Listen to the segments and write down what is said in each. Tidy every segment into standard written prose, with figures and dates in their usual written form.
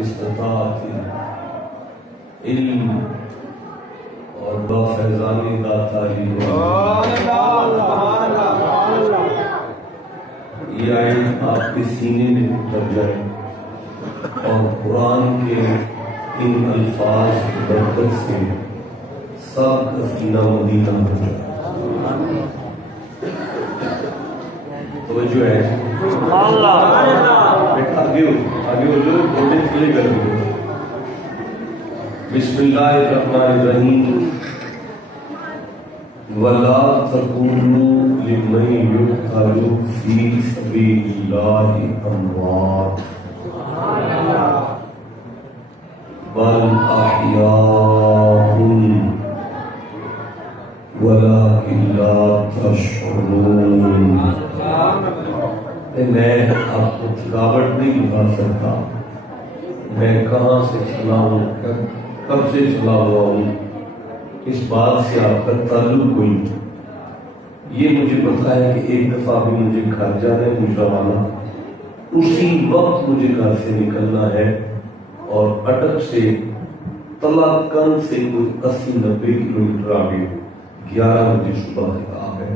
استطاعت علم اور بافیضانی داتا یہ آیت آپ کے سینے میں اتر جائے اور قرآن کے ان الفاظ کی برکت سے سب کا سینہ مدینہ ہو جائے. توجہ ہے آگے ہو جو بولنے کے لیے کر دو. بسم اللہ الرحمن الرحیم. وَلَا تَقُولُوا لِمَنْ يُقْتَلُ فِي سَبِيلِ اللَّهِ أَمْوَاتٌ بَلْ أَحْيَاءٌ وَلَكِنْ لَا تَشْعُرُونَ. میں آپ کو تھکاوٹ نہیں بتا سکتا. میں کہاں سے چلا ہوں, کب سے چلا ہوا ہوں, اس بات سے آپ کا تعلق کوئی. یہ مجھے پتا ہے کہ ایک دفعہ بھی مجھے گھر جانا ہے مجرمانہ, اسی وقت مجھے گھر سے نکلنا ہے اور اٹک سے تلاکن سے کوئی 80-90 کلومیٹر آگے 11 بجے صبح خطاب ہے.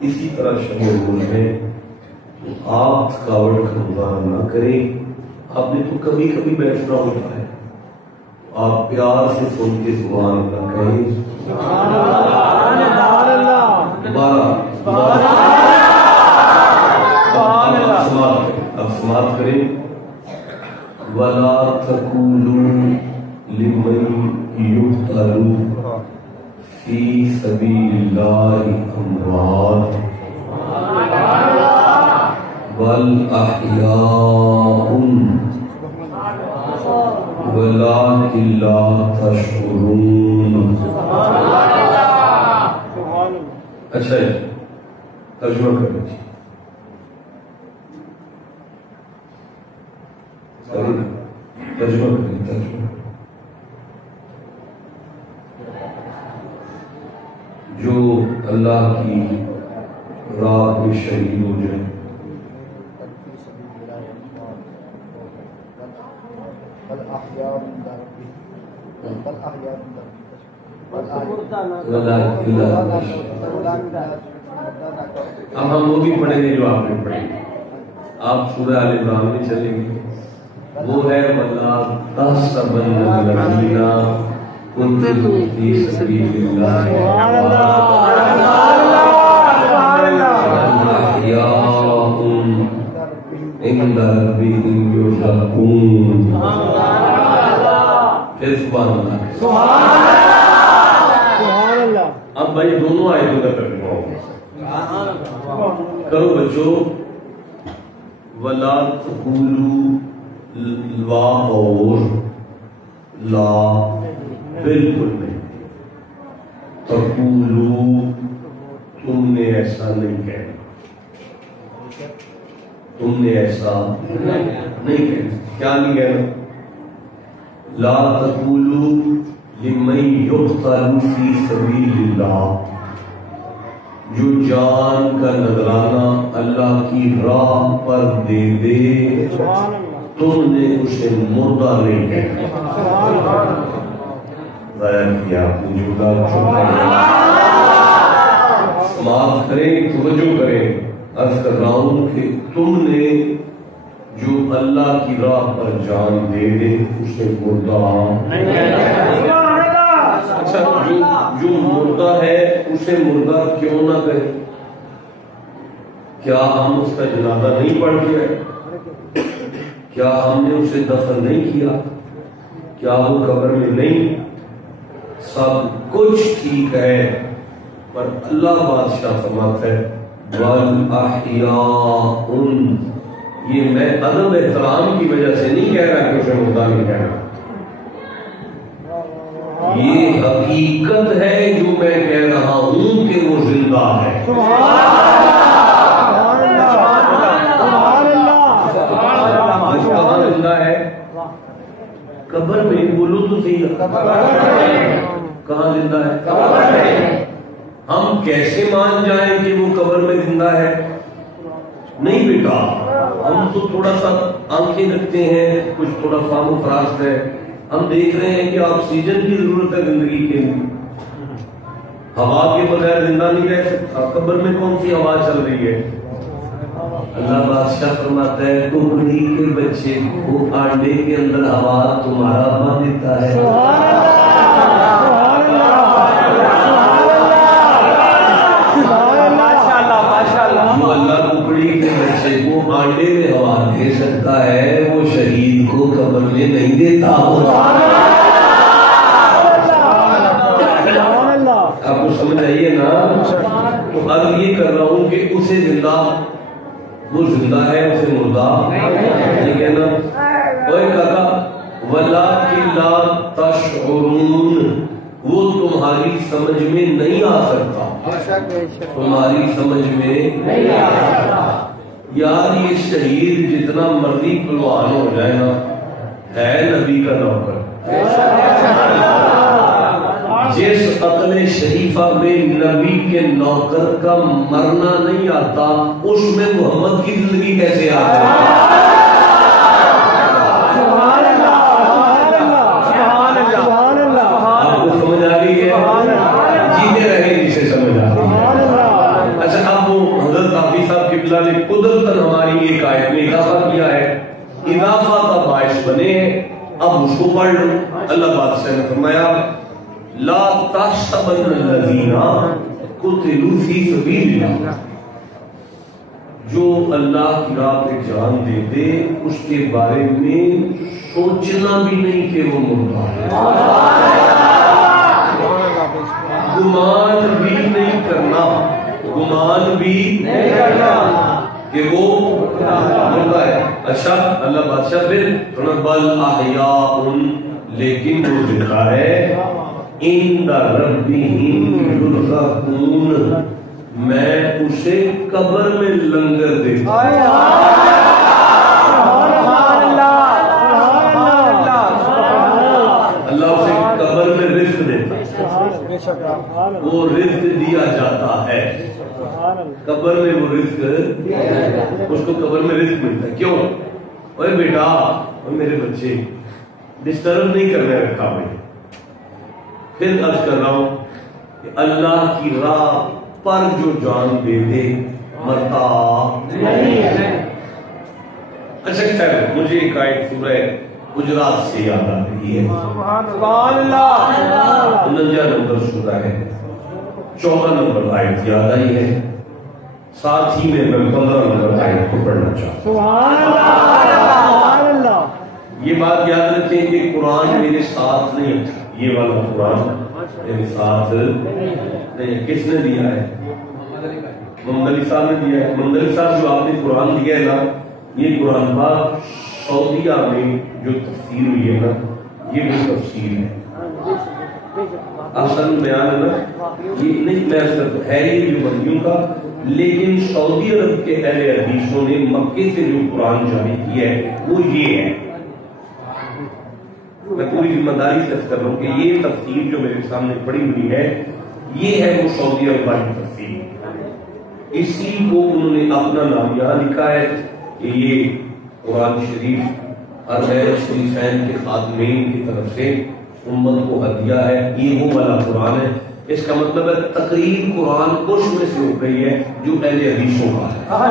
اسی طرح شب روز ہے. تو آپ تھکاوٹ کا مظاہرہ نہ کریں. آپ نے تو کبھی کبھی بیٹھنا ہوتا ہے, آپ پیار سے سن کے سبحان اللہ کہیں. اب سماعت کریں. وَلَا تَقُولُوا لِمَنْ يُقْتَلُ فِي سَبِيلِ اللَّهِ أَمْوَاتٌ بَلْ أَحْيَاءٌ وَلَكِنْ لَا تَشْعُرُونَ. اچھا ہے, ترجمہ کریں. ترجمہ کریں. جو اللہ کی راہ میں شہید ہو جائے, اب ہم وہ بھی پڑھیں گے جو آپ نے پڑھی. آپ سورہ آل عمران میں چلیں گے, وہ ہے وَلَا تَحْسَبَنَّ الَّذِينَ قُتِلُوا فِي سَبِيلِ اللَّهِ أَحْيَاءٌ عِندَ رَبِّهِمْ يُرْزَقُونَ. پھر سبحان اللہ. اب بھائی دونوں آیتوں کا ترجمہ ہوگا. کرو بچوں. وَلَا تَقُولُوا, وا اور لا بالکل نہیں. تقولوا, تم نے ایسا نہیں کہنا, تم نے ایسا نہیں کہنا. کیا نہیں کہنا؟ لا تقولوا لمن یقتل فی سبیل اللہ, جو جان کا نذرانہ اللہ کی راہ پر دے دے, تم نے اسے مردہ نہیں کہنا. ظاہر کیا موجودہ سماعت کریں, توجہ کریں. عرض کر رہا ہوں کہ تم نے جو اللہ کی راہ پر جان دے دے اسے مردہ نہیں کہنا. اچھا, جو مردہ ہے اسے مردہ کیوں نہ کہیں؟ کیا ہم اس کا جنازہ نہیں پڑھ کے, کیا ہم نے اسے دفن نہیں کیا, کیا وہ قبر میں نہیں؟ سب کچھ ٹھیک ہے, پر اللہ بادشاہ فرماتا ہے وَالْأَحْيَاءٌ. یہ میں ادب احترام کی وجہ سے نہیں کہہ رہا کہ اسے مردہ نہیں کہنا. یہ حقیقت ہے جو میں کہہ رہا ہوں کہ وہ زندہ ہے. کہاں زندہ ہے؟ قبر میں. بولو تو صحیح, کہاں زندہ ہے؟ ہم کیسے مان جائیں کہ وہ قبر میں زندہ ہے؟ نہیں بیٹا, ہم تو تھوڑا سا آنکھیں رکھتے ہیں، کچھ تھوڑا فام و فراست ہے، ہم دیکھ رہے ہیں کہ آکسیجن کی ضرورت ہے زندگی کے لیے، ہوا کے بغیر زندہ نہیں رہ سکتا، قبر میں کون سی ہوا چل رہی ہے؟ اللہ بادشاہ فرماتا ہے ککڑی کے بچے کو آنڈے کے اندر ہوا تمہارا ابا دیتا ہے۔ جو اللہ ککڑی کے بچے کو آنڈے میں ہوا دے سکتا ہے وہ شہید کو قبر میں نہیں دیتا۔ آپ کو سمجھ آئیے نا؟ تو اب یہ کر رہا ہوں کہ اسے زندہ، وہ زندہ ہے اسے مردہ نہیں کہنا۔ اوے کہا وَلَٰكِن لَا تَشْعُرُونَ، وہ تمہاری سمجھ میں نہیں آ سکتا، تمہاری سمجھ میں نہیں آ سکتا۔ یار یہ شہید جتنا مرضی پلوان ہو جائے نا، ہے نبی کا نوکر۔ جس عقل شریفہ میں نبی کے نوکر کا مرنا نہیں آتا، اس میں محمد کی زندگی کیسے آتی ہے؟ آپ کو سمجھ آ رہی ہے؟ جیتے رہے جسے سمجھ آ رہی ہے۔ اچھا اب وہ حضرت حافظ صاحب قبلہ نے قدرتاً ہماری ایک آیت میں اضافہ کیا ہے، اضافہ کا باعث بنے ہیں، اب اس کو پڑھ لو۔ اللہ بادشاہ نے فرمایا لا تحسبن الذین قتلوا فی سبیل اللہ، جو اللہ کی راہ پہ جان دے دے اس کے بارے میں سوچنا بھی نہیں کہ وہ مردہ ہے، گمان بھی نہیں کرنا، گمان بھی نہیں کرنا کہ وہ مردہ ہے۔ اچھا اللہ بادشاہ پھر بل احیاء، لیکن وہ زندہ ہے، عند ربہم یرزقون، میں اسے قبر میں لنگر دیتا ہوں۔ اللہ اسے قبر میں رزق دیتا ہے، وہ رزق دیا جاتا ہے قبر میں، وہ رزق اس کو قبر میں رزق ملتا ہے۔ کیوں؟ اوے بیٹا اور میرے بچے ڈسٹرب نہیں کرنے رکھا میں، پھر عرض کر رہا ہوں کہ اللہ کی راہ پر جو جان دے دے مرتا نہیں ہے۔ اچھا خیر، مجھے ایک آیت سورہ حجرات سے یاد آ رہی ہے، 49 نمبر سورہ ہے، 14 نمبر آیت یاد آئی ہے، ساتھ ہی میں 15 نمبر آیت کو پڑھنا چاہتا ہوں۔ یہ بات یاد رکھیں کہ قرآن میرے ساتھ نہیں، یہ والا قرآن میرے ساتھ نہیں، کس نے دیا ہے؟ محمد علی صاحب نے دیا ہے۔ محمد علی صاحب جو آپ نے قرآن دیا ہے نا، یہ قرآن پاک سعودیہ میں جو تفسیر ہوئی ہے نا، یہ وہ تفسیر ہے، اصل بیان ہے نا، یہ نہیں میں صرف ہے یہ جو بندیوں کا، لیکن سعودی عرب کے اہل حدیثوں نے مکے سے جو قرآن جاری کیا ہے وہ یہ ہے۔ میں پوری ذمہ داری سے کر رہا ہوں کہ یہ تفسیر جو میرے سامنے پڑی ہوئی ہے یہ ہے وہ سعودی عرب والی تفسیر، اسی کو انہوں نے اپنا نام یہاں لکھا ہے کہ یہ قرآن شریف اربعین شریفین کے خادمین کی طرف سے امت کو ہدیہ ہے، یہ وہ والا قرآن ہے۔ اس کا مطلب ہے تقریر قرآن اس میں سے ہو رہی ہے جو اہل حدیثوں کا ہے،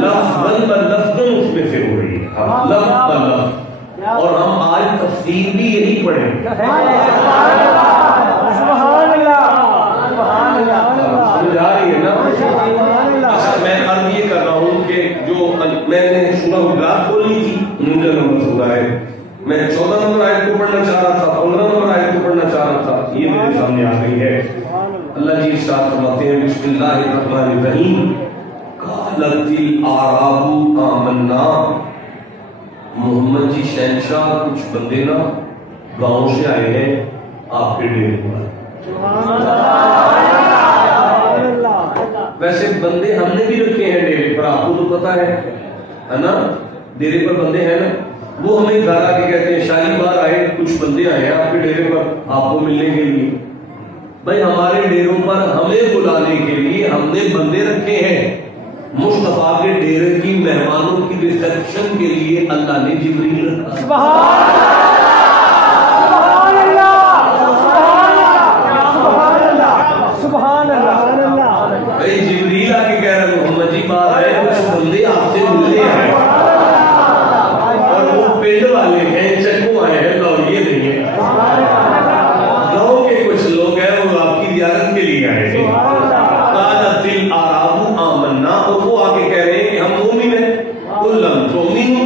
لفظاً بلفظاً اس میں سے ہو رہی ہے، لفظ بلفظ، اور ہم آج تفسیر بھی یہی پڑھیں گے۔ سمجھ آ رہی ہے نا؟ میں عرض یہ کر رہا ہوں کہ جو میں نے سورہ حجرات کھولی تھی، 19 نمبر سورہ ہے، میں 14 نمبر آیت کو پڑھنا چاہ رہا تھا، 15 نمبر آیت کو پڑھنا چاہ رہا تھا، یہ میرے سامنے آ گئی ہے۔ اللہ جی ارشاد فرماتے ہیں بسم اللہ الرحمن الرحیم، قالت الاعراب آمنا، محمد جی شہنشاہ کچھ بندے نا گاؤں سے آئے ہیں آپ کے ڈیرے پر۔ ویسے بندے ہم نے بھی رکھے ہیں ڈیرے پر، آپ کو تو پتا ہے نا، ڈیرے پر بندے ہیں نا، وہ ہمیں گھر آ کے کہتے ہیں شاہی بار آئے کچھ بندے آئے ہیں آپ کے ڈیرے پر آپ کو ملنے کے لیے۔ بھائی ہمارے ڈیروں پر ہمیں بلانے کے لیے ہم نے بندے رکھے ہیں، مصطفیٰ کے ڈیرے کی مہمانوں کی ریسپشن کے لیے اللہ نے جبریل رکھا. سبحان اللہ. جبریل آ کے کہہ رہا محمد جی باہر آئے کچھ بندے آپ سے ملنے آئے اور وہ پنڈ والے ہیں چکو آئے ہیں لوریے نہیں ہیں گاؤں کے کچھ لوگ ہیں وہ آپ کی زیارت کے لیے آئے ہیں. قالت الاعراب آمنا اور وہ آگے کہہ رہے ہیں کہ ہم مومن ہیں. قل لم تؤمنوا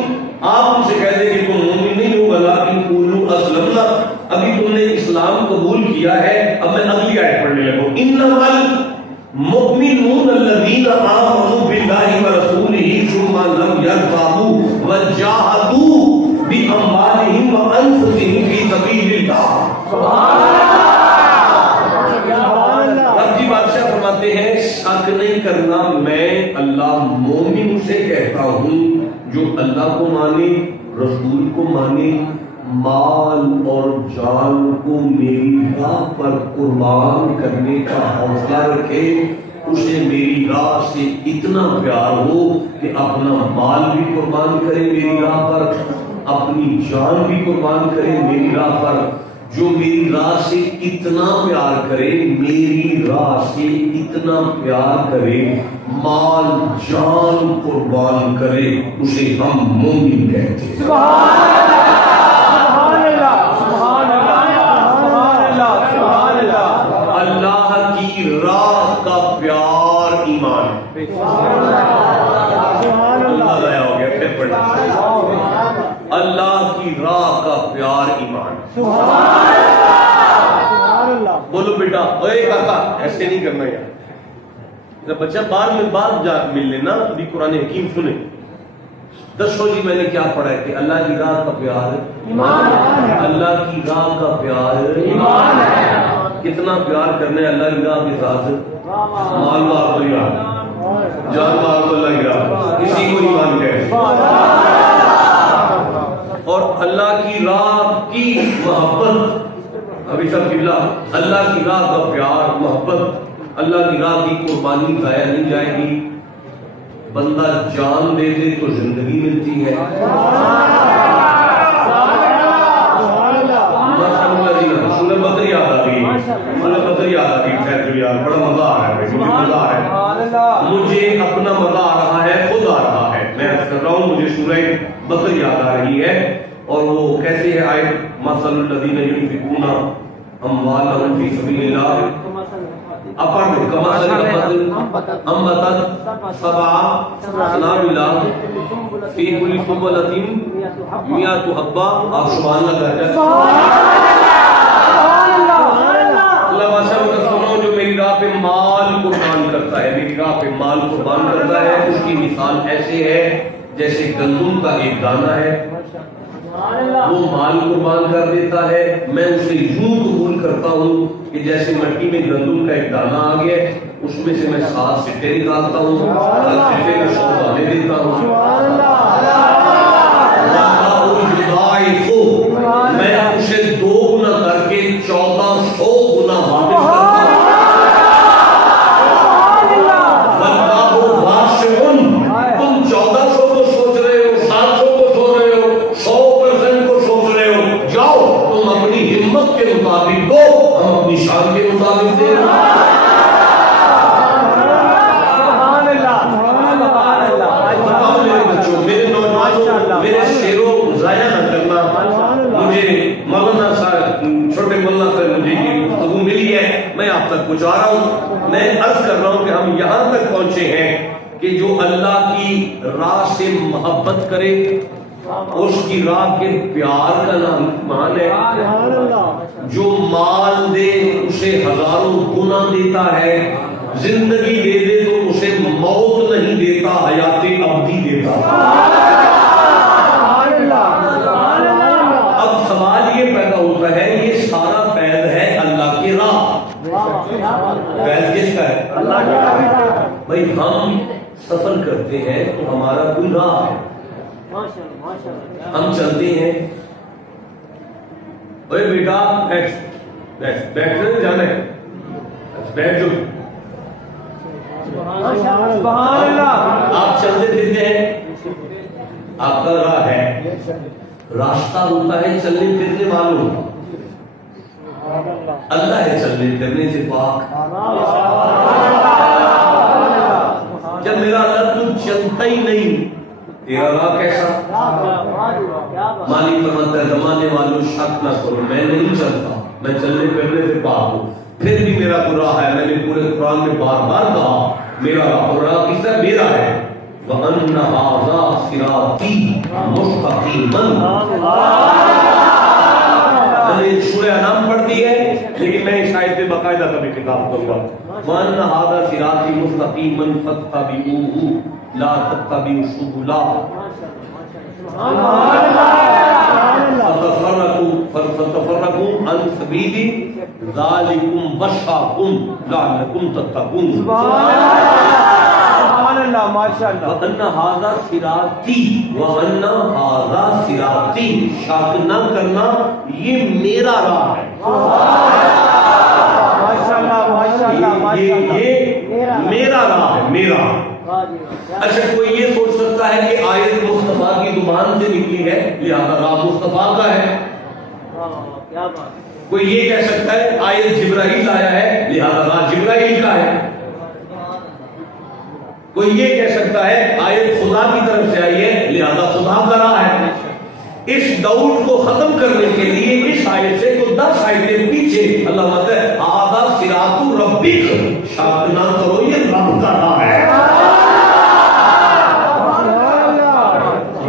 آپ ان سے کہہ دیں کہ تم مومن نہیں ہو ولکن قولوا اسلمنا ابھی تم نے اسلام قبول کیا ہے. اب میں اگلی آیت پڑھنے لگوں. انما المؤمنون الذين آمنوا بالله ورسوله ثم لم يرتابوا وجاهدوا بأموالهم وأنفسهم في سبيل الله. اب جی بادشاہ فرماتے ہیں شک نہیں کرنا میں اللہ مومن سے کہتا ہوں جو اللہ کو مانے رسول کو مانے مال اور جان کو میری راہ پر قربان کرنے کا حوصلہ رکھے اسے میری راہ سے اتنا پیار ہو کہ اپنا مال بھی قربان کرے میری راہ پر اپنی جان بھی قربان کرے میری راہ پر. جو میری راہ سے اتنا پیار کرے میری راہ سے اتنا پیار کرے مال جان قربان کرے اسے ہم مومن کہتے ہیں. اللہ کی راہ کا پیار ایمان ہے. اللہ ضائع ہو گیا پھر پڑھنا. اللہ کی راہ کا پیار ایمان. بولو بیٹا اے کاکا ایسے نہیں کرنا یار. جب بچہ بار میں بعد جا مل لینا ابھی قرآن حکیم سنے. دسو جی میں نے کیا پڑھا ہے کہ اللہ کی راہ کا پیار ایمان ہے. اللہ کی راہ کا پیار ایمان ہے. کتنا پیار کرنا ہے اللہ کی راہ کے ساتھ مال مار تو یار جان مار تو اللہ کی راہ اسی کو ایمان کہتے ہیں. اور اللہ کی راہ کی محبت ابھی سب اللہ کی راہ کا پیار محبت اللہ کی راہ کی قربانی ضائع نہیں جائے گی. بندہ جان دے دے تو زندگی ملتی ہے. سورہ بدر یاد آ گئی سورہ بدر یاد آ گئی. بڑا مزہ آ رہا ہے مجھے مزہ آ رہا ہے مجھے اپنا مزہ آ رہا ہے خود آ رہا ہے. میں کر رہا ہوں مجھے سورہ بدر یاد آ رہی ہے اور وہ کیسے ہے آیت مثل الذین ينفقون اموالهم فی سبیل اللہ اپارٹ کمثل انبتت سبع سنابل فی کل سنبلۃ مئۃ حبہ. آپ سبحان اللہ کہتے ہیں. اللہ ماشاء اللہ سنو جو میری راہ پہ مال قربان کرتا ہے میری راہ پہ مال قربان کرتا ہے اس کی مثال ایسے ہے جیسے گندم کا ایک دانہ ہے وہ مال قربان کر دیتا ہے. میں اسے یوں قبول کرتا ہوں کہ جیسے مٹی میں گندم کا ایک دانہ آ گیا اس میں سے میں 7 سٹے نکالتا ہوں ہر سٹے میں 100 دانے دیتا ہوں. میں اسے 2 گنا کر کے 1400 گنا واپس کرتا ہوں. تم 1400 کو سوچ رہے ہو 700 کو سوچ رہے ہو 100% کو سوچ رہے ہو جاؤ تم اپنی ہمت کے مطابق دو ہم اپنی شان کے مطابق دیں. میرے بچوں میرے نوجوانوں میرے شیروں ضائع نہ کرنا. مجھے مولانا صاحب چھوٹے مولانا سے مجھے یہ گفتگو ملی ہے میں آپ تک پہنچا رہا ہوں. میں عرض کر رہا ہوں کہ ہم یہاں تک پہنچے ہیں کہ جو اللہ کی راہ سے محبت کرے اس کی راہ کے پیار کا نام مان ہے. جو مال دے اسے ہزاروں گنا دیتا ہے زندگی دے دے تو اسے موت نہیں دیتا حیات ابدی دیتا. اب سوال یہ پیدا ہوتا ہے یہ سارا فیض ہے اللہ کی راہ. فیض کس کا ہے؟ اللہ کی راہ. بھائی ہم سفر کرتے ہیں تو ہمارا کوئی راہ ہے ہم چلتے ہیں. اوے بیٹا بیٹھ جانا ہے بیٹھ جو سبحان اللہ. آپ چلتے پھرتے ہیں، آپ کا راہ ہے، راستہ ہوتا ہے چلنے پھرنے والوں، اللہ ہے چلنے پھرنے سے پاک. جب میرا اللہ تو چلتا ہی نہیں، تیرا راہ کیسا؟ مالک فرماتا ہے زمانے والوں شک نہ کرو، میں نہیں چلتا، میں چلنے پھرنے سے پاک ہوں. پھر بھی میرا برا ہے، میں نے پورے قرآن میں بار بار کہا میرا راہ، اور راہ کس طرح میرا ہے. وَأَنَّ هَذَا صِرَاطِي مُسْتَقِيمًا. میں نے سورہ انعام پڑھ دی ہے، لیکن میں اس آیت پہ باقاعدہ کبھی کتاب کروں گا. وَأَنَّ هَذَا صِرَاطِي مُسْتَقِيمًا فَاتَّبِعُوهُ لَا تَتَّبِعُوا السُّبُلَ فَتَفَرَّقُوا عَنْ سَبِيلِهِ ذَلِكُمْ وَصَّاكُمْ لَعَلَّكُمْ تَتَّقُونَ. سبحان اللہ، ماشاءاللہ. وَأَنَّ هَذَا صِرَاطِي، وَأَنَّ هَذَا صِرَاطِي، شک نہ کرنا یہ میرا راہ ہے. ماشاءاللہ ماشاءاللہ ماشاءاللہ. یہ میرا راہ ہے، میرا. اچھا کوئی یہ سوچ سکتا ہے کہ آیت مصطفیٰ کی زبان سے نکلی ہے لہذا راہ مصطفیٰ کا ہے. کوئی یہ کہہ سکتا ہے آیت جبرائیل آیا ہے لہذا راہ جبرائیل کا ہے. کوئی یہ کہہ سکتا ہے آیت خدا کی طرف سے آئی ہے لہذا خدا کا راہ ہے. اس ڈاؤٹ کو ختم کرنے کے لیے اس آیت سے تو 10 آیتیں پیچھے اللہ کہتا ہے آدھا صراط ربک، شک نہ کرو یہ رب کا راہ ہے.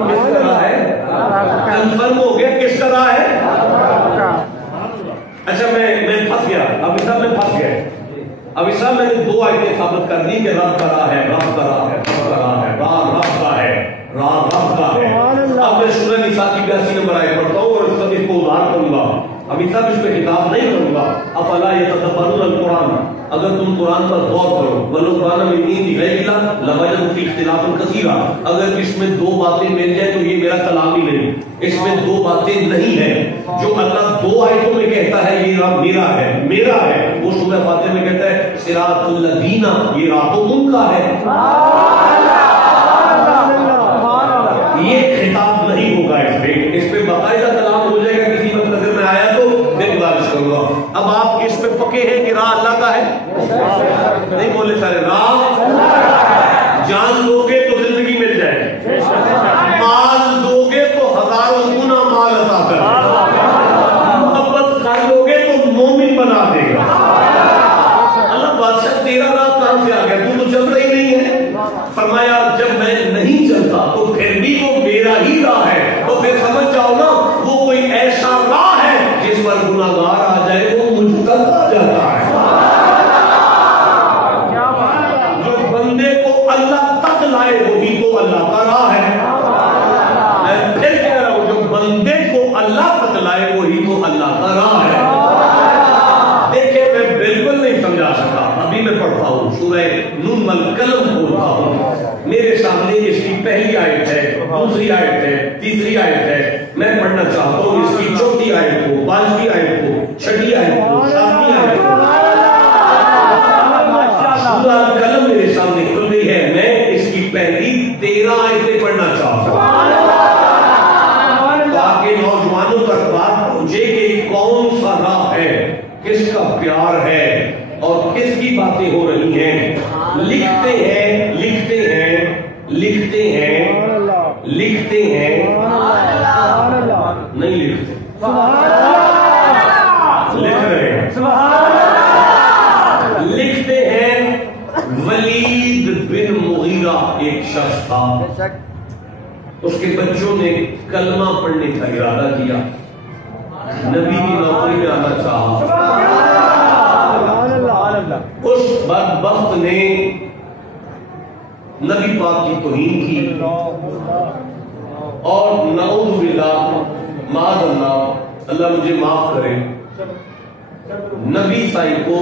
کس کا راہ ہے؟ کنفرم ہو گیا کس کا راہ ہے. اچھا میں پھنس گیا، ابھی صاحب میں پھنس گیا. ابھی صاحب میں نے 2 آیتیں ثابت کر دی کہ رب کا راہ ہے، رب کا راہ ہے، رب کا راہ ہے، راہ رب کا ہے، راہ رب کا ہے. اب میں سورہ نساء کی 82 نمبر آیت پڑھتا ہوں اور اس کو ادھار کروں گا. ابھی صاحب اس پہ کتاب نہیں کروں گا. افلا یتدبرون القرآن، اگر تم قرآن پر غور کرو، ولو کان من عند غیر اللہ لوجدوا فیہ اختلافا کثیرا، اگر اس میں 2 باتیں مل جائیں تو یہ میرا کلام ہی نہیں، اس میں 2 باتیں نہیں ہیں. جو اللہ 2 آیتوں میں کہتا ہے یہ راہ میرا ہے، میرا ہے، وہ سورہ فاتحہ میں کہتا ہے صراط الذین، یہ راہ تو ان کا ہے. یہ خطاب نہیں ہوگا اس پہ باقاعدہ کلام ہو جائے گا کسی وقت نظر میں آیا تو میں گزارش کروں گا. اب آپ اس پہ پکے ہیں کہ راہ اللہ کا ہے؟ نہیں بولے سارے راہ. جان دو گے تو زندگی مل جائے، مال دو گے تو ہزاروں گنا مال عطا کر، محبت کر لو گے تو مومن بنا دے گا. اللہ بادشاہ تیرا راہ کہاں سے آ گیا؟ تو چل رہی نہیں ہے. فرمایا جب میں نہیں چلتا تو پھر بھی وہ میرا ہی راہ ہے. تو پھر سمجھ جاؤ نا وہ کوئی ایسا راہ ہے جس پر گناہگار آ جائے وہ مجھ تک آ جاتا ہے. جو بندے کو اللہ تک لائے وہی تو اللہ کا راہ ہے. میں پھر کہہ رہا ہوں جو بندے کو اللہ تک لائے وہی تو اللہ کا راہ ہے. دیکھیں میں بالکل نہیں سمجھا سکا، ابھی میں پڑھتا ہوں سورہ نون والقلم پڑھتا ہوں. میرے سامنے اس کی پہلی آیت ہے، دوسری آیت ہے، تیسری آیت ہے. میں پڑھنا چاہتا ہوں اس کی 4تھی آیت کو، 5ویں آیت کو، 6ٹھی آیت کو، 7ویں آیت کو. سورہ القلم میرے سامنے کھل گئی ہے. میں اس کی پہلی 13 آیتیں پڑھنا چاہتا ہوں تاکہ نوجوانوں تک بات پہنچے کہ کون سا راہ ہے، کس کا پیار ہے اور کس کی باتیں ہو رہی ہیں. لکھتے ہیں لکھتے ہیں لکھتے ہیں لکھتے ہیں نہیں لکھتے، لکھ رہے ہیں. لکھتے ہیں ولید بن مغیرہ ایک شخص تھا، اس کے بچوں نے کلمہ پڑھنے کا ارادہ کیا، نبی کی نوکری میں آنا چاہا. اس بدبخت نے نبی پاک کی توہین کی اور نعوذ باللہ معاذ اللہ، اللہ مجھے معاف کرے، نبی صاحب کو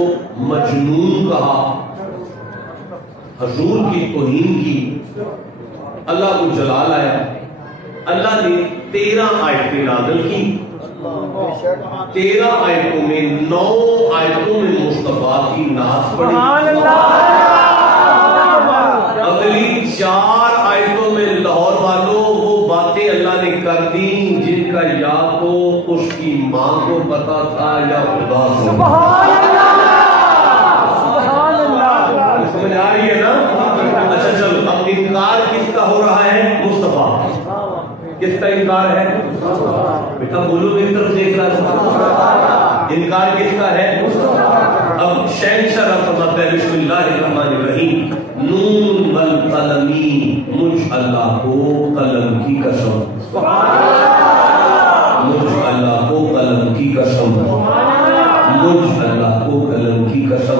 مجنون کہا، حضور کی توہین کی. اللہ کو جلال آیا. اللہ نے 13 آیتیں نازل کی. 13 آیتوں میں 9 آیتوں میں مصطفیٰ کی نعت پڑھی. اگلی 4 آیتوں میں لاہور والوں وہ باتیں اللہ نے کر دی جن کا یا تو اس کی ماں کو پتا تھا یا خدا کو. سبحان اللہ. سمجھ آ رہی ہے نا؟ اچھا چلو اب انکار کس کا ہو رہا ہے؟ مصطفیٰ. کس کا انکار ہے؟ بیٹا بولو میری طرف دیکھ رہا ہے. انکار کس کا ہے؟ اب شہنشاہ فرماتا ہے بسم اللہ الرحمن الرحیم نون والقلم مجھ اللہ کو قلم کی قسم. مجھ اللہ کو قلم کی قسم. مجھ اللہ کو قلم کی قسم.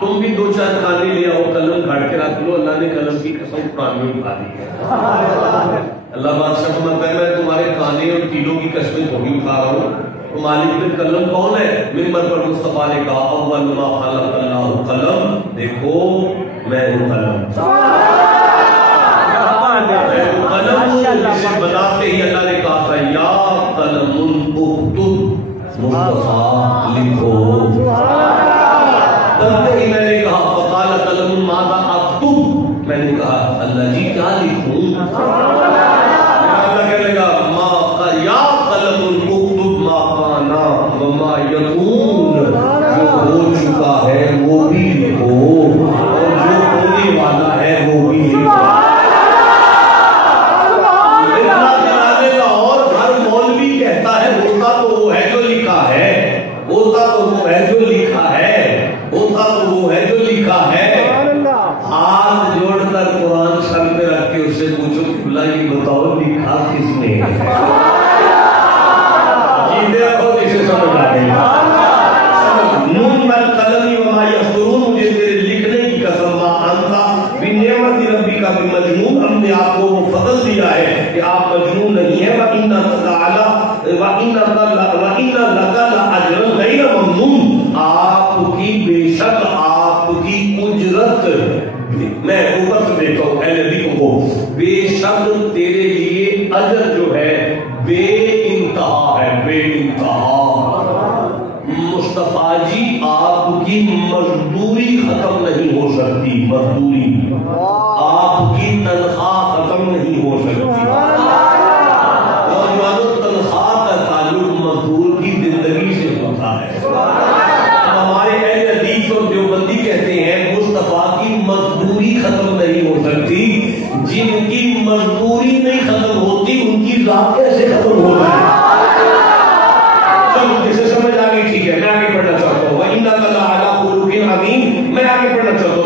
تم بھی 2-4 کھانے لے آؤ قلم کاٹ کے رکھ لو. اللہ نے قلم کی قسم قرآن میں اٹھا دی ہے. اللہ بادشاہ فرماتا ہے میں تمہارے کھانے اور تیلوں کی قسمیں تھوڑی اٹھا رہا ہوں. مالک بن قلم کون ہے؟ منبر پر مصطفیٰ نے کہا اول ما خلق اللہ قلم. دیکھو میں ہوں قلم. میں ہوں قلم. اسے بناتے ہی اللہ نے کہا تھا یا قلم اکتب مصطفیٰ لکھو. بنتے ہی میں نے کہا فقال قلم ماذا اکتب. میں نے کہا اللہ جی کیا لکھوں؟ اللہ کہنے لگا یا قلم اکتب ما کانا وما یکون. جو ہو چکا ہے وہ بھی لکھو اور جو ہونے والا ہے وہ بھی لکھو. اور ہر مولوی کہتا ہے ہوتا تو وہ ہے جو لکھا ہے. ہوتا تو وہ ہے جو لکھا ہے. ہوتا تو وہ ہے جو لکھا ہے. ہاتھ جوڑ کر قرآن سر پہ رکھ کے اس سے پوچھو کھلا یہ بتاؤ لکھا کس نے ہے؟ جیتے رکھو کسے سمجھ آ گئی. نون والقلم وما یسطرون. مجھے تیرے لکھنے کی قسم ما انت بنعمت ربک بمجنون. ہم نے آپ کو وہ فضل دیا ہے کہ آپ مجنون نہیں ہیں. وَإِنَّكَ لَأَجْرًا غَيْرَ مَمْنُونٍ. آپ کی بے شک آپ کی اجرت میں اوپر سے دیکھتا ہوں اہل حدیثوں کو بے شک تیرے لیے اجر جو ہے بے انتہا ہے. بے انتہا. مصطفیٰ جی آپ کی مزدوری ختم نہیں ہو سکتی. مزدوری آپ کی تنخواہ ختم نہیں ہو سکتی. اور تنخواہ کا تعلق مزدور کی زندگی سے ہوتا ہے. ہمارے اہل حدیث اور دیوبندی کہتے ہیں مصطفیٰ کی مزدوری ختم نہیں ہو سکتی. جن کی مزدوری نہیں ختم ہوتی ان کی ذات کیسے ختم ہو رہی ہے؟ چلو جسے سمجھ آ گئی ٹھیک ہے. میں آگے پڑھنا چاہتا ہوں. وَإِنَّكَ لَعَلَىٰ خُلُقٍ عَظِيمٍ. میں آگے پڑھنا چاہتا ہوں.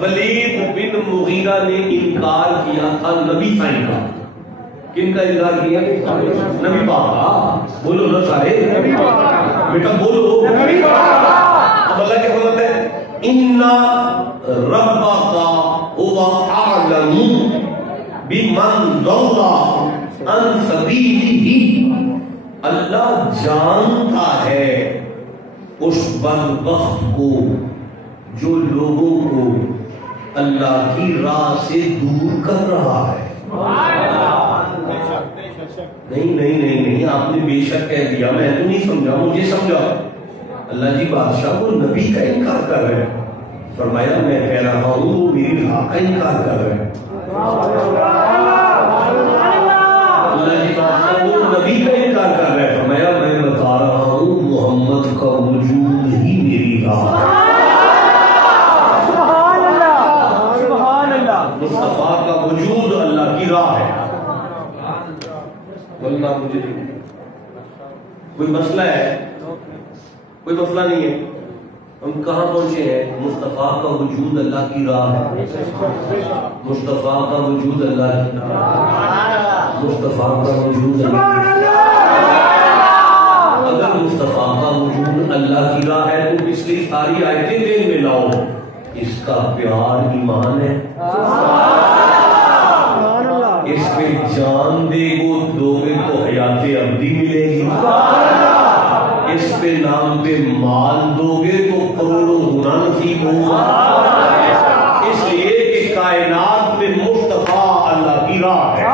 ولید بن مغیرہ نے انکار کیا تھا نبی سائن کا. کن کا انکار کیا؟ نبی پاک کا. بولو نا سارے بیٹا بولو. اب اللہ کیا فرماتا ہے اِنَّا رَبَّكَ هُوَ أَعْلَمُ بِمَنْ ضَلَّ عَنْ سَبِيلِهِ. اللہ جانتا ہے اس بدبخت کو جو لوگوں کو اللہ کی راہ سے دور کر رہا ہے. نہیں آپ نے بے شک کہہ دیا. میں تو نہیں سمجھا. مجھے سمجھا. اللہ جی بادشاہ وہ نبی کا انکار کر رہے ہیں. فرمایا میں کہہ رہا ہوں وہ میری راہ کا انکار کر رہے ہیں. اللہ جی بادشاہ وہ نبی کا انکار کر رہے ہیں. فرمایا میں بتا رہا ہوں محمد کا وجود ہی میری راہ ہے. مصطفیٰ کا وجود اللہ کی راہ ہے. بولنا مجھے کوئی مسئلہ ہے؟ کوئی مسئلہ نہیں ہے. ہم کہاں پہنچے ہیں؟ مصطفیٰ کا وجود اللہ کی راہ ہے. مصطفیٰ کا وجود اللہ کی راہ. مصطفیٰ کا وجود اگر مصطفیٰ کا وجود اللہ کی راہ ہے تو پچھلی ساری آیتیں ذہن میں لاؤ. اس کا پیار ایمان ہے. اس پہ جان دے دو گے تو حیات ابدی ملے گی. اس پہ نام پہ مال دو گے تو کروڑوں گنا نصیب ہوگا. اس لیے کہ کائنات میں مصطفیٰ اللہ کی راہ ہے.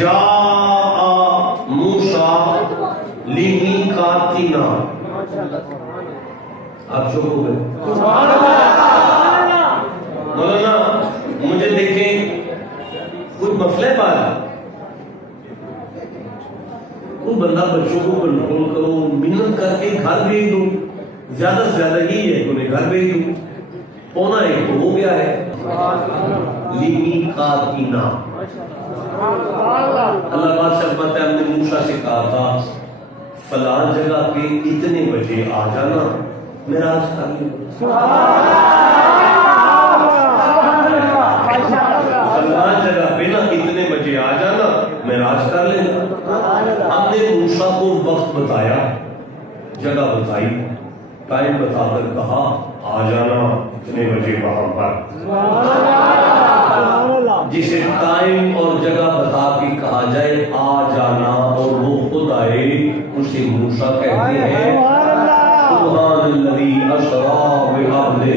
وَجَاءَ مُوسَىٰ لِمِيقَاتِنَا. آپ چپ ہو گئے. مولانا مجھے دیکھیں کوئی مسئلہ بات، کوئی بندہ بچوں کو کنٹرول کرو، محنت کر کے گھر بھیج دو، زیادہ سے زیادہ یہی ہے کہ انہیں گھر بھیج دو. 1:15 تو ہو گیا ہے. لِمِيقَاتِنَا. اللہ بات فرماتا ہے ہم نے موسیٰ سے کہا تھا فلاں جگہ پہ اتنے بجے آ جانا، معراج کر لیں. فلاں جگہ پہ نا اتنے بجے آ جانا، معراج کر لینا. ہم نے موسیٰ کو وقت بتایا، جگہ بتائی، ٹائم بتا کر کہا آ جانا اتنے بجے وہاں پر. جسے ٹائم اور جگہ بتا کے کہا جائے آ جانا اور وہ خود آئے، اسے موسیٰ کہتے ہیں سبحان الذی اسریٰ بعبدہ.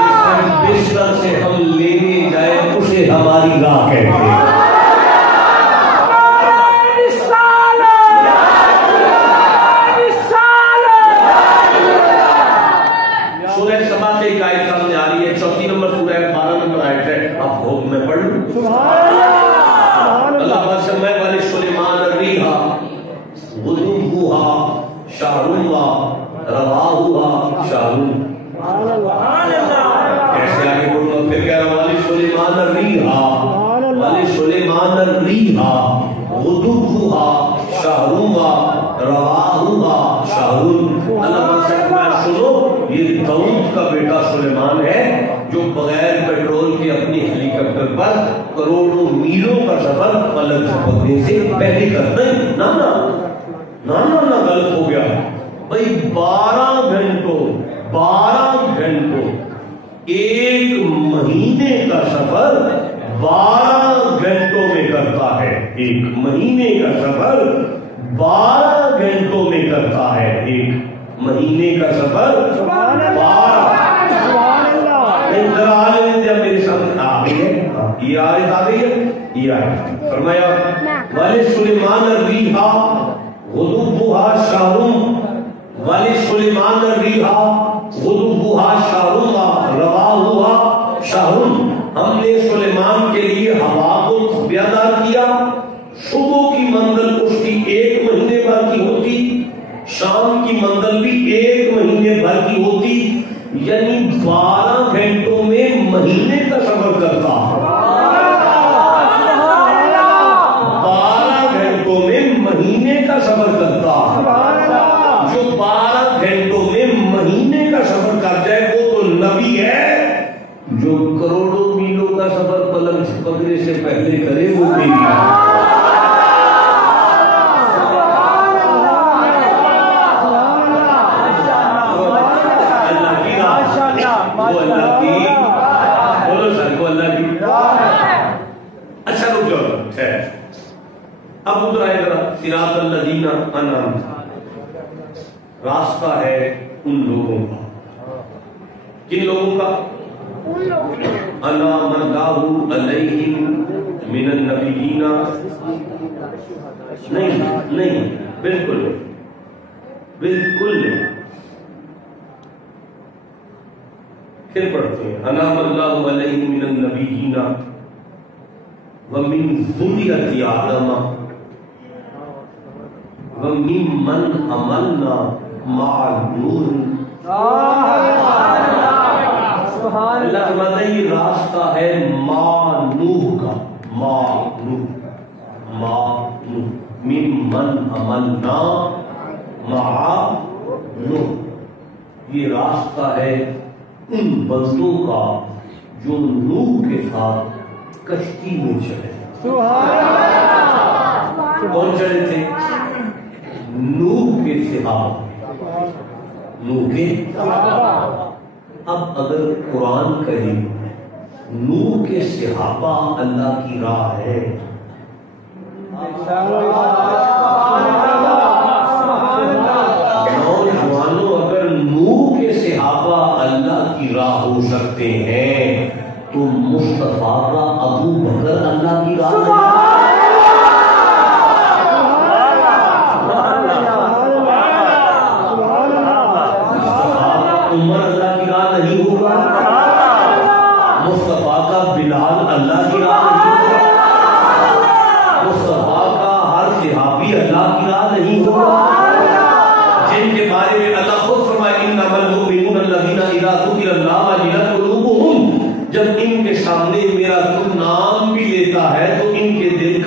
جسے بستر سے ہم لینے جائے اسے ہماری راہ کہتے ہیں. کروڑوں میلوں کا سفر پلک جھپکنے سے پہلے کرنا ہی نہ غلط ہو گیا بھائی. 12 گھنٹوں ایک مہینے کا سفر 12 گھنٹوں میں کرتا ہے. ایک مہینے کا سفر 12 گھنٹوں میں کرتا ہے. ایک مہینے کا سفر 12. جب میرے سامنے آ گئی ہے یہ آیت آ گئی ہے، یہ آیت فرمایا وَلِسُلَيْمَانَ الرِّيحَ غُدُوُّهَا شَهْرٌ وَلِسُلَيْمَانَ الرِّيحَ غُدُوُّهَا شَهْرٌ وَرَوَاحُهَا شَهْرٌ. ہم نے سلیمان کے لیے ہوا کو بیدار کیا، صبح کی منزل اس کی 1 مہینے بھر کی ہوتی، شام کی منزل بھی 1 مہینے بھر کی ہوتی، یعنی 12 گھنٹوں میں مہینے کا سفر کرتا. 12 گھنٹوں میں مہینے کا سفر کرتا. جو 12 گھنٹوں میں مہینے کا سفر کر جائے وہ تو نبی ہے. جو کروڑوں میلوں کا سفر پلک جھپکنے سے پہلے کرے وہ بھی اب ادھر آئے ذرا صراط الذین انعمت. راستہ ہے ان لوگوں کا. کن لوگوں کا؟ انعم اللہ علیہم من النبیین. نہیں بالکل نہیں. پھر پڑھتے ہیں انعم اللہ علیہم من النبیین ومن ذریۃ آدم وممن حملنا مع نوح. اللہ فرماتا ہے یہ راستہ ہے مع نوح کا. مع نوح ممن حملنا مع نوح. یہ راستہ ہے ان بندوں کا جو نوح کے ساتھ کشتی میں چلے. کون چلے تھے؟ نوح کے صحابہ. نوح کے اب اگر قرآن کہے نوح کے صحابہ اللہ کی راہ ہے، نوجوانوں اگر نوح کے صحابہ اللہ کی راہ ہو سکتے ہیں تو مصطفیٰ کا ابو بکر اللہ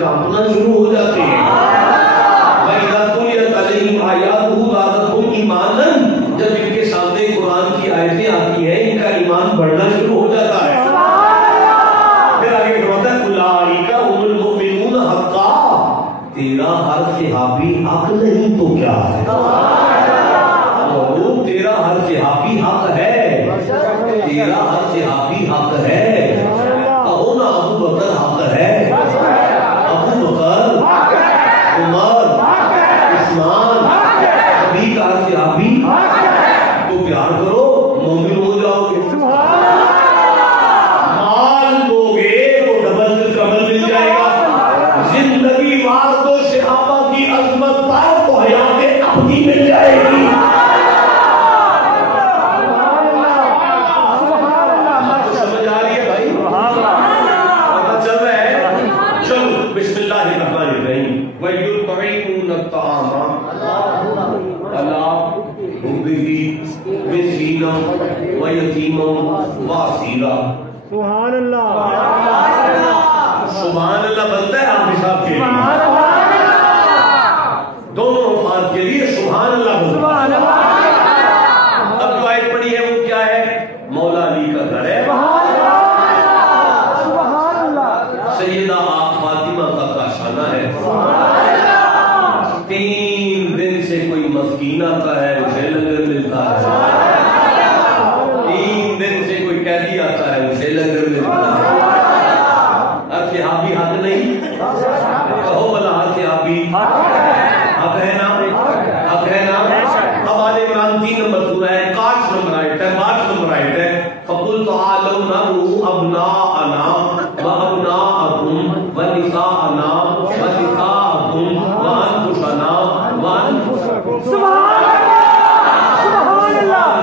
کانپنا شروع ہو جاتے ہیں. وَإِذَا تُلِيَتْ عَلَيْهِمْ آيَاتُهُ زَادَتْهُمْ إِيمَانًا. جب ان کے سامنے قرآن کی آیتیں آتی ہیں ان کا ایمان بڑھنا شروع ہو جاتا ہے. پھر آگے فرماتا ہے اولئک هم المؤمنون حقا. تیرا ہر صحابی حق نہیں تو کیا ہے؟ تیرا ہر صحابی حق ہے. تیرا ہر صحابی حق ہے. کہو نا ابو بکر حق ہے. ابو بکر عمر عثمان ابھی کا ہر صحابی تو پیار کرو مومن ہو جاؤ گے. مال دو گے تو ڈبل مل جائے گا. زندگی مار دو صحابہ کی عظمت پائے تو حیات اپنی مل جائے گی. وَيُطْعِمُونَ الطَّعَامَ عَلَى حُبِّهِ مِسْكِينًا وَيَتِيمًا وَأَسِيرًا. سبحان اللہ سبحان اللہ بنتا ہے آپ صاحب کے لیے. دونوں الفاظ کے لیے سبحان اللہ بنتا ہے. اب جو آیت پڑھی ہے وہ کیا ہے؟ مولا علی کا گھر ہے. سیدہ آپ فاطمہ کا کاشانہ ہے. 3 دن سے کوئی مسکین آتا ہے اسے لنگر ملتا ہے. 3 دن سے کوئی قیدی آتا ہے اسے لنگر ملتا ہے. ہر صحابی حق نہیں؟ کہو بلا ہر صحابی حق ہے نا؟ حق ہے نا؟ اب آل عمران 3 نمبر سورہ ہے. 5 نمبر آیت ہے. 5 نمبر آیت ہے. فَقُلْ تَعَالَوْا نَدْعُوا أَبْنَاءَنَا وَأَبْنَاءَكُمْ وَنِسَاءَنَا وَنِسَاءَكُمْ وَأَنفُسَنَا وَأَنفُسَكُمْ.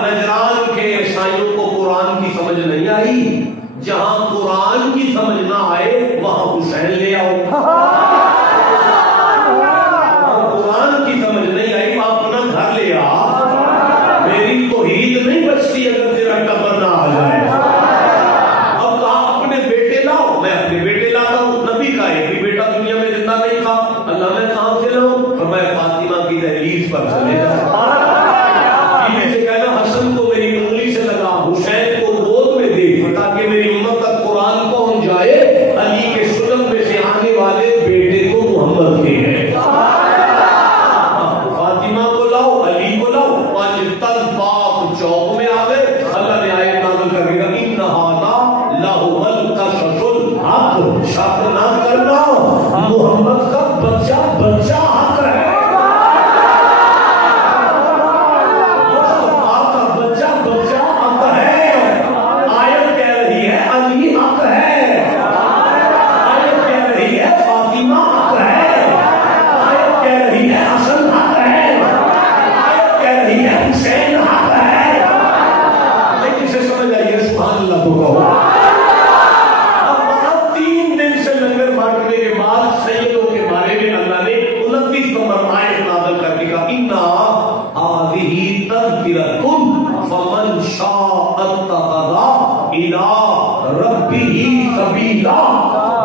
نجران کے عیسائیوں کو قرآن کی سمجھ نہیں آئی. جہاں قرآن کی سمجھ نہ آئے وہاں حسین لے آؤ. قرآن کی سمجھ نہیں آئی وہاں اپنا گھر لے آ. میری توحید نہیں بچتی اگر تیرا قبر نہ آ جائے. اب کہا اپنے بیٹے لاؤ. میں اپنے بیٹے لاتا ہوں. نبی کا ایک بھی بیٹا دنیا میں زندہ نہیں تھا. اللہ میں کہاں سے لاؤں؟ فرمایا فاطمہ کی دہلیز پر چلے جا. سے کہنا حسن کو میری انگلی سے لگا, حسین کو گود میں دے تاکہ میری امت تک قرآن پہنچ جائے. علی کے سلم میں سے آنے والے بیٹے کو محمد کے ہیں. فاطمہ کو لاؤ, علی کو لاؤ. 5 تن پاک چوک میں آ گئے. اللہ نے آیت نازل کر کے کہا ان ھذا لہو القصص الحق. شک نہ کرنا محمد کا بچہ بچہ حق ہے.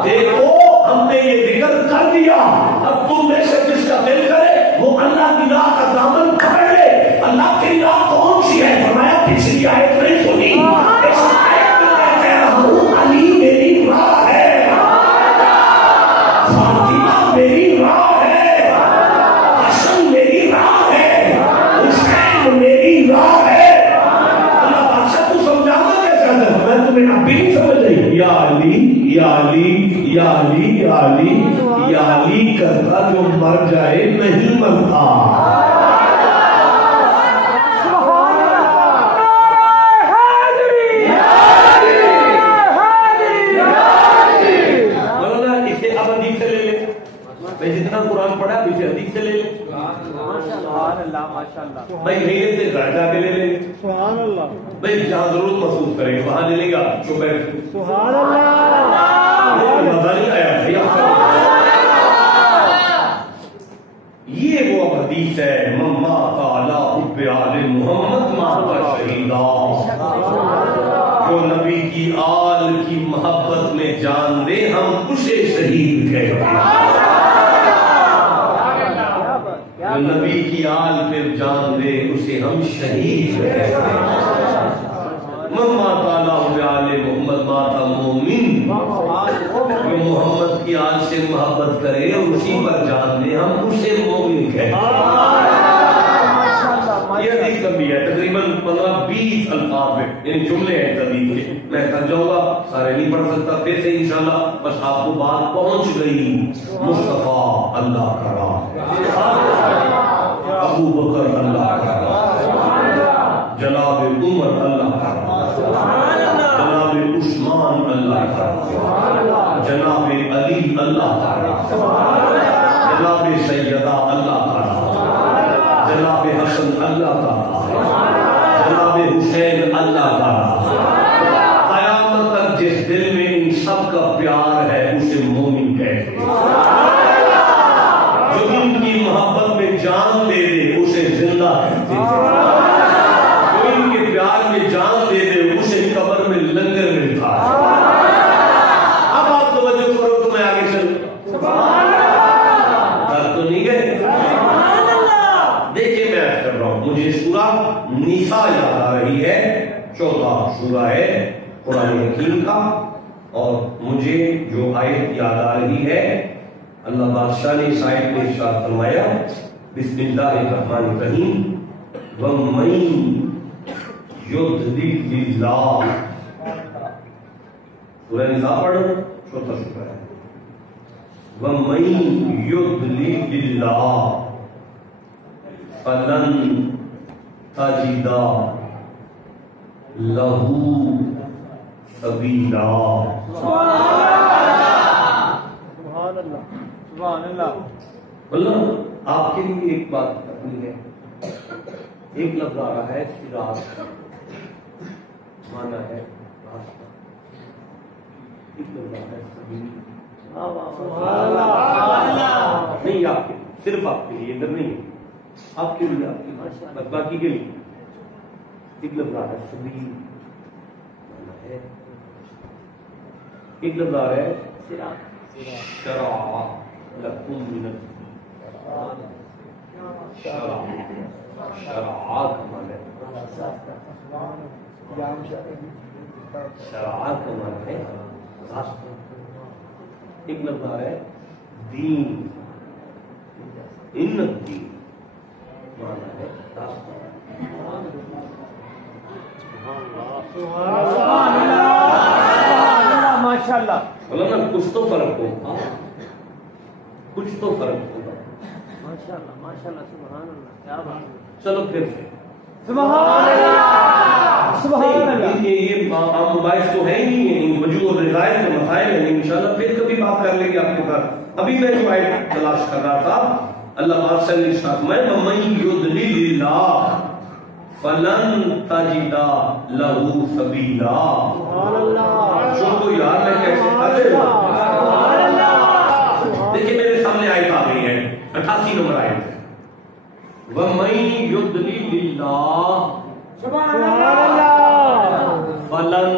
دیکھو ہم نے یہ ذکر کر دیا. اب تم میں سے جس کا دل کرے وہ اللہ کی راہ کا دامن پکڑ لے. اللہ کی راہ کون سی ہے؟ فرمایا پچھلی آیت نہیں سنی. اس آیت میں میں کہہ رہا ہوں علی میری راہ ہے, فاطمہ میری راہ ہے, حسن میری راہ ہے, حسین میری راہ ہے. اللہ بادشاہ تو سمجھانا کیسا ہے؟ میں تمہیں اب بھی نہیں سمجھ رہی. یا علی یا علی یا علی یا علی یا علی کرتا جو مر جائے نہیں مرتا. مولانا اسے اب حدیث سے لے لے. میں جتنا قرآن پڑھا اسے حدیث سے لے لے. بھائی نہیں لیتے گھر جا کے لے لے. بھائی جہاں ضرورت محسوس کریں گے وہاں لے لے گا. سبحان اللہ. مزہ نہیں آیا. یہ وہ حدیث ہے مما تعالی حب آل محمد ماتا شہیدہ. جو نبی کی آل کی محبت میں جان دے ہم اسے شہید کہتے ہیں. شہید ہے مما تعالیٰ آل محمد ماتا مومن جو محمد کی آل سے محبت کرے اور اسی پر جان دے ہم اسے مومن کہتے ہیں یہ حدیث لمبی ہے تقریباً 15-20 الفاظ میں یعنی جملے ہیں اس حدیث کے میں تھک جاؤں گا سارے نہیں پڑھ سکتا پھر سے انشاءاللہ بس آپ کو بات پہنچ گئی مصطفیٰ اللہ کا راہ ابو بکر اللہ کا راہ جناب عمر اللہ کا راہ جناب عثمان اللہ کا راہ جناب علی اللہ کا راہ جناب سیدہ اللہ کا راہ جناب حسن اللہ تعالیٰ جناب حسین اللہ تعالیٰ قیامت تک جس دل میں ان سب کا پیار ہے اسے مومن کہتے ہیں جو ان کی محبت میں جان دے دے اسے زندہ کہتے ہیں جو ان کے پیار میں جان دے دے اسے قبر میں لنگر ملتا ہے اب آپ توجہ کرو تو میں آگے چلوں تو نہیں گئے دیکھیں میں عرض کر رہا ہوں مجھے سورہ نساء یاد آ رہی ہے 4واں سورہ ہے قرآن حکیم کا اور مجھے جو آیت یاد آ رہی ہے اللہ بادشاہ نے اس آیت میں ارشاد فرمایا بسم اللہ الرحمن الرحیم وَمَن يُضْلِلِ اللَّهُ سورہ نساء پڑھو 4واں سورہ ہے وَمَن يُضْلِلِ اللَّهُ فلن تجد له سبیلا سبحان اللہ سبحان اللہ مطلب آپ کے لیے ایک بات کرنی ہے ایک لفظ آ رہا ہے صراط مانا ہے راستہ ایک لفظ آ رہا ہے سبیل نہیں آپ کے صرف آپ کے لیے ادھر نہیں آپ کے لیے آپ کی بس باقی کے لیے ایک لفظ آ رہا ہے سبیل ایک لفظ آ رہا ہے شرع لکم من شرع کا معنی ہے شرع کا معنی ہے راستہ ایک لفظ آ رہا ہے دین ان الدین معنی ہے راستہ ماشاءاللہ مولانا کچھ تو فرق ہوگا کچھ تو فرق ہوگا ماشاءاللہ ماشاءاللہ سبحان اللہ کیا بات ہے چلو پھر سے سبحان اللہ سبحان اللہ یہ عام مباحث تو ہے ہی نہیں وجوہ اور رضائل کے مسائل ہیں انشاءاللہ پھر کبھی بات کر لیں گے آپ کے ساتھ ابھی میں جو آیت تلاش کر رہا تھا اللہ بادشاہ نے ارشاد میں وَمَن يُضْلِلِ اللَّهُ فَلَن تَجِدَ لَهُ سَبِيلًا سبحان اللہ جو کو یاد ہے کیسے پڑھے سبحان اللہ دیکھیں میرے سامنے آیت آ گئی ہے 88 نمبر آیت ہے وَمَن يُضْلِلِ اللَّهُ سبحان اللہ فَلَن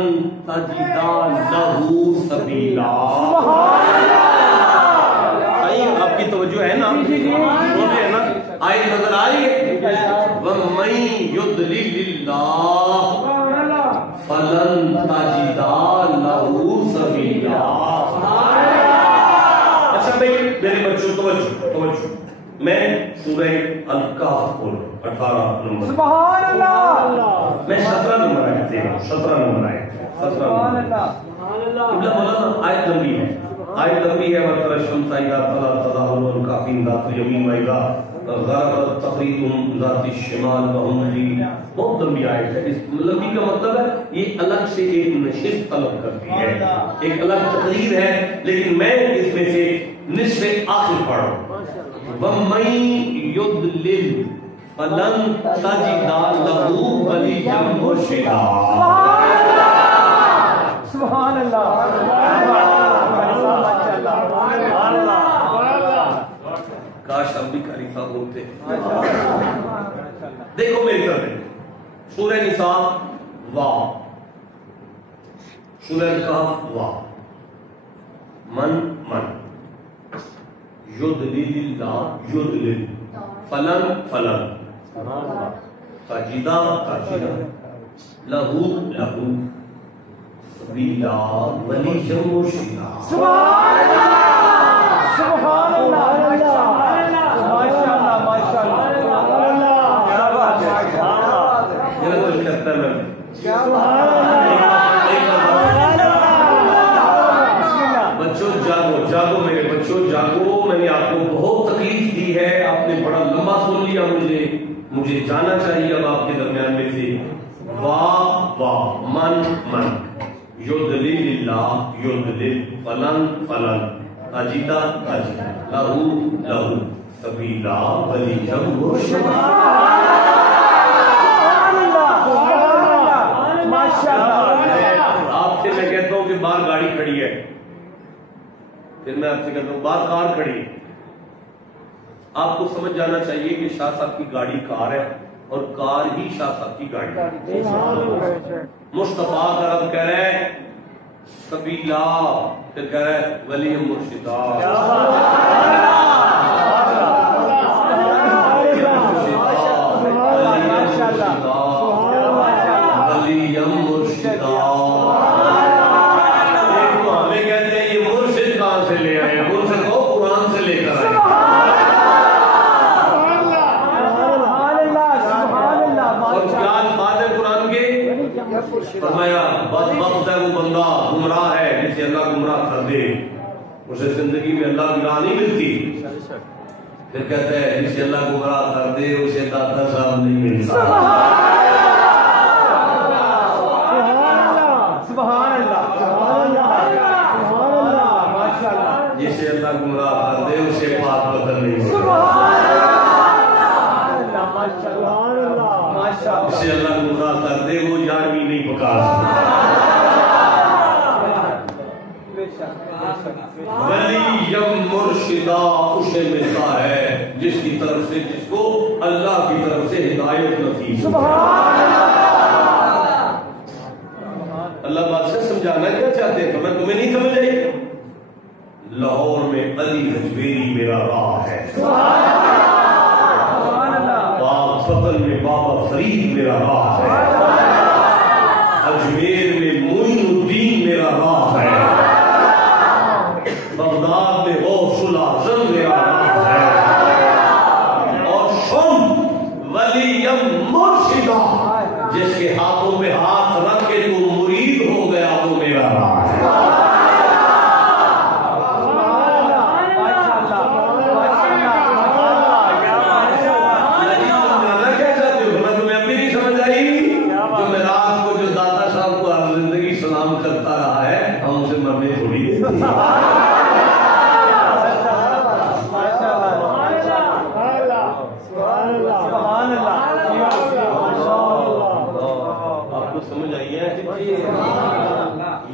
تَجِدَ لَهُ سَبِيلًا صحیح آپ کی توجہ ہے نا ہے نا آیت نظر آ رہی ہے وَمَن يُضْلِلِ اللَّهُ فَلَن تَجِدَ لَهُ سَبِيلًا اچھا بھائی میرے بچوں توجہ میں سورہ الکہف پڑھ 18 نمبر سبحان اللہ میں 17 نمبر آیت سے 17 نمبر آیت 17 سبحان نمبر اللہ مولانا آیت لمبی ہے آیت لمبی ہے وَتَرَى الشَّمْسَ إِذَا طَلَعَتْ تَظَاهِرُ الْكَافِرِينَ ذَاتِ الْيَمِينِ وَإِذَا غَرَبَتْ تَقْرِضُهُمْ ذَاتِ الشِّمَالِ وَهُمْ فِي بہت لمبی آیت ہے اس لمبی کا مطلب ہے یہ الگ سے ایک نشست طلب کرتی ہے ایک الگ تقریر ہے لیکن میں اس میں سے نصف آخر پڑھ رہا ہوں وَمَن يُضْلِلْ فَلَن تَجِدَ لَهُ وَلِيًّا مُرْشِدًا سبحان اللہ کاش ہم بھی قاری صاحب ہوتے دیکھو میری طرف سورہ نساء واو سورہ الکہف واو من یضلل اللہ یضلل فلن تاجیدہ تاجیدہ لہو لہو سبیلا ولی مرشدا سبحان اللہ سبحان اللہ ماشاءاللہ ماشاءاللہ کیا بات ہے میرا دل کرتا ہے میں بچوں جاگو جاگو میرے بچوں جاگو میں نے آپ کو بہت تکلیف دی ہے آپ نے بڑا لمبا سن لیا مجھے جانا چاہیے اب آپ کے درمیان میں سے واہ واہ من من یدلل اللہ یدلل فلن فلن تاجیدہ تاجیدہ لہو لہو سبیلا ولی مرشدا آپ سے میں کہتا ہوں کہ باہر گاڑی کھڑی ہے پھر میں آپ سے کہتا ہوں باہر کار کھڑی ہے آپ کو سمجھ جانا چاہیے کہ شاہ صاحب کی گاڑی کار ہے اور کار ہی شاہ صاحب کی گاڑی ہے مصطفیٰ کا رب کہہ رہے ہیں سبیلا پھر کہہ رہے ہیں ولی مرشدا ولی مرشدا ہمیں کہتے ہیں یہ مرشد کہاں سے لے آئے مرشد کو قرآن سے لے کر آئے اور کیا الفاظ ہے قرآن کے فرمایا بدبخت ہے وہ بندہ گمراہ ہے جسے اللہ گمراہ کر دے اسے زندگی میں اللہ کی راہ نہیں ملتی پھر کہتے ہیں جسے اللہ گمراہ کر دے اسے داتا صاحب نہیں ملتا جسے اللہ گمراہ کر دے اسے پاک بدل نہیں ملتا جسے اللہ گمراہ کر دے وہ یارویں نہیں پکا ولی مرشدا اسے ملتا ہے جس کی طرف سے جس کو اللہ کی طرف سے ہدایت نصیب اللہ بادشاہ سمجھانا کیا چاہتے ہیں میں تمہیں نہیں سمجھ آئی لاہور میں علی حجویری میرا راہ ہے پاکستان میں بابا فرید میرا راہ ہے اجمیر میں معین الدین میرا راہ ہے بغداد میں غوث الاعظم میرا راہ ہے اور شم ولی مرشدا جس کے ہاتھوں میں ہاتھ رکھ کے تو مرید ہو گیا وہ میرا راہ ہے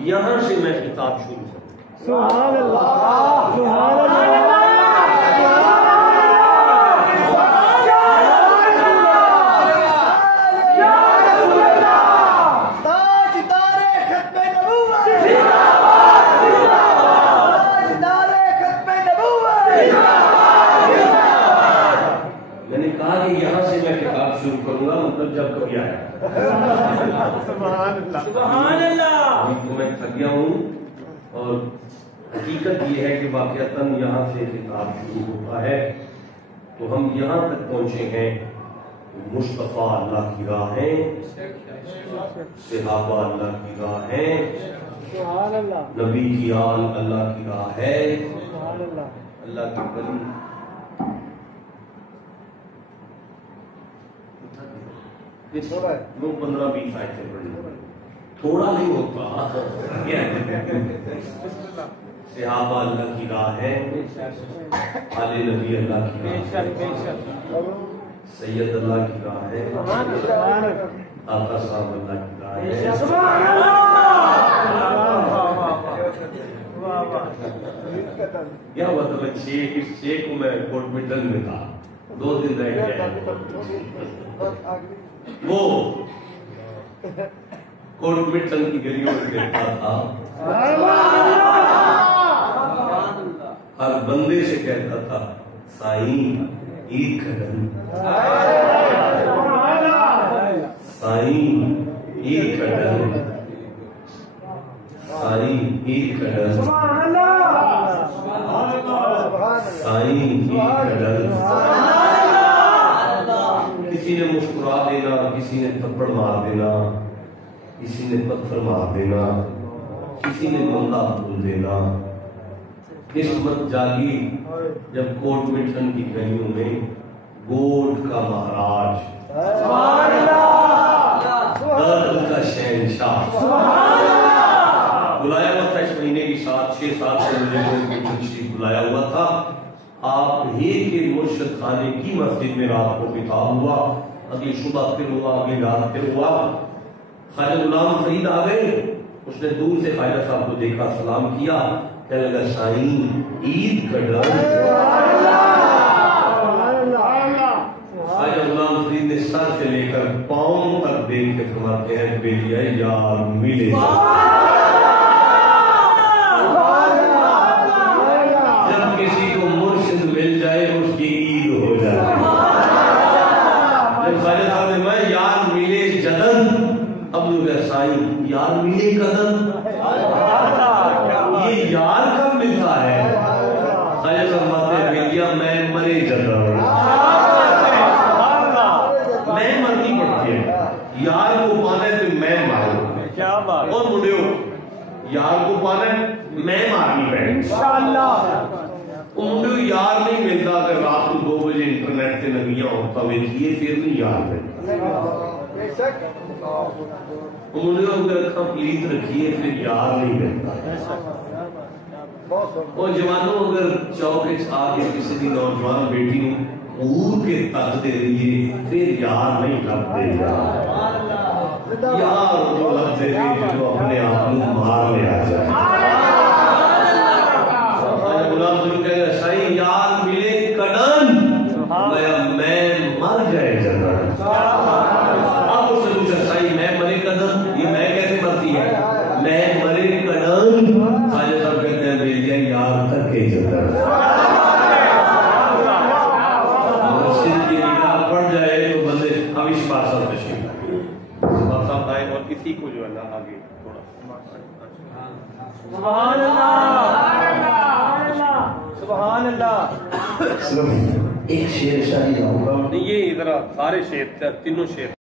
یہاں سے میں خطاب شروع کروں سبحان اللہ سبحان اللہ میں نے کہا کہ یہاں سے میں خطاب شروع کروں گا مطلب جب کبھی آیا سبحان اللہ میں تھک گیا ہوں اور حقیقت یہ ہے کہ واقعتاً یہاں سے خطاب شروع ہوتا ہے تو ہم یہاں تک پہنچے ہیں مصطفیٰ اللہ کی راہ ہے صحابہ اللہ کی راہ ہے نبی کی آل اللہ کی راہ ہے اللہ کی ولی وہ 15-20 آیتیں پڑھی تھوڑا نہیں ہوتا صحابہ اللہ کی راہ ہے آل نبی اللہ کی راہ ہے سید اللہ کی راہ ہے آقا صاحب اللہ کی راہ ہے کیا ہوا تھا میں اس 6 کو میں کوٹ میٹن میں تھا 2 دن رہ گئے وہ کوٹ میٹن کی گلیوں میں گرتا تھا ہر بندے سے کہتا تھا سائیں عید کا دن سائیں ایک کڈل سائیں ایک کڈل سائیں ایک کڈل کسی نے مسکرا دینا کسی نے تھپڑ مار دینا کسی نے پتھر مار دینا کسی نے بندہ بھول دینا قسمت جاگی جب کوٹ مٹن کی گلیوں میں گوٹ کا مہاراج درد کا شہنشاہ بلایا ہوا تھا اس مہینے کی 6-7 سے بلایا ہوا تھا آپ ہی کے مرشد خانے کی مسجد میں رات کو بتا ہوا اگلی صبح پھر ہوا اگلی رات پھر ہوا خواجہ غلام فرید آ گئے اس نے دور سے خواجہ صاحب کو دیکھا سلام کیا کہنے لگا سائیں عید کا ڈر خواجہ غلام فرید نے سر سے لے کر پاؤں تک دیکھ کے فرماتے ہیں بیٹیا یار ملے جب کسی کو مرشد مل جائے اس کی عید ہو جائے جب خواجہ صاحب نے میں یار ملے جدن اب لوگ سائیں یار ملے قدم یہ یار کب ملتا ہے خواجہ صاحب فرماتے ہیں بیٹیا میں مرے جدن میں مرنی پڑتی ہے یار کو پانا ہے تو میں ماروں اور مڈیو یار کو پانا ہے میں مارنی پڑے مڈیو یار نہیں ملتا اگر رات کو 2 بجے انٹرنیٹ سے نگیاں ہوتا ویکھیے پھر نہیں یار ملتا مڈیو اگر اکھاں پلیت رکھیے پھر یار نہیں ملتا اور جوانوں اگر چوک آ کے کسی بھی نوجوان بیٹی اور کے تک دے دیئے پھر یار نہیں لگتے یار جو لگتے دیئے جو اپنے آپ کو مار لے آ جائے غلام ضرور کہے گا سائیں یار ملے کڈن میں مر جائے جنن آپ اس سے پوچھا سائیں میں مرے کڈن یہ میں کیسے مرتی ہے میں مرے کڈن خواجہ صاحب کہتے ہیں بیٹیا یار تک کے جنن کسی کو جو ہے نا آگے تھوڑا سبحان اللہ سبحان اللہ صرف ایک شعر شاعری آؤں گا یہ ادھر سارے شعر تینوں شعر